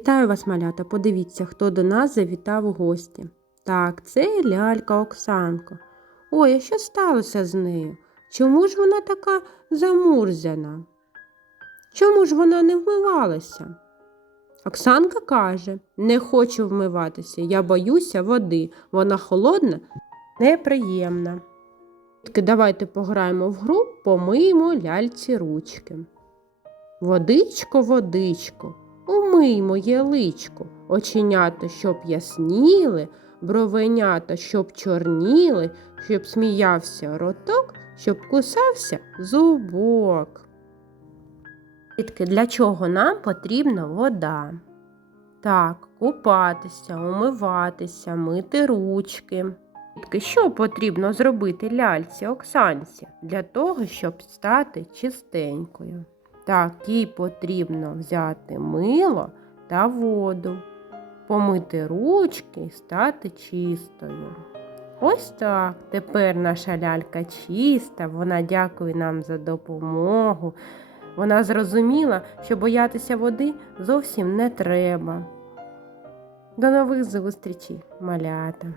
Вітаю вас, малята. Подивіться, хто до нас завітав у гості. Так, це лялька Оксанка. Ой, а що сталося з нею? Чому ж вона така замурзяна? Чому ж вона не вмивалася? Оксанка каже, не хочу вмиватися, я боюся води, вона холодна, неприємна. Дітки, Давайте пограємо в гру, помиємо ляльці ручки. Водичко, водичко, умий моє личко, оченята, щоб ясніли, бровенята, щоб чорніли, щоб сміявся роток, щоб кусався зубок. Дітки, для чого нам потрібна вода? Так, купатися, умиватися, мити ручки. Дітки, що потрібно зробити ляльці Оксанці для того, щоб стати чистенькою? Так, їй потрібно взяти мило та воду, помити ручки і стати чистою. Ось так. Тепер наша лялька чиста, вона дякує нам за допомогу. Вона зрозуміла, що боятися води зовсім не треба. До нових зустрічей, малята!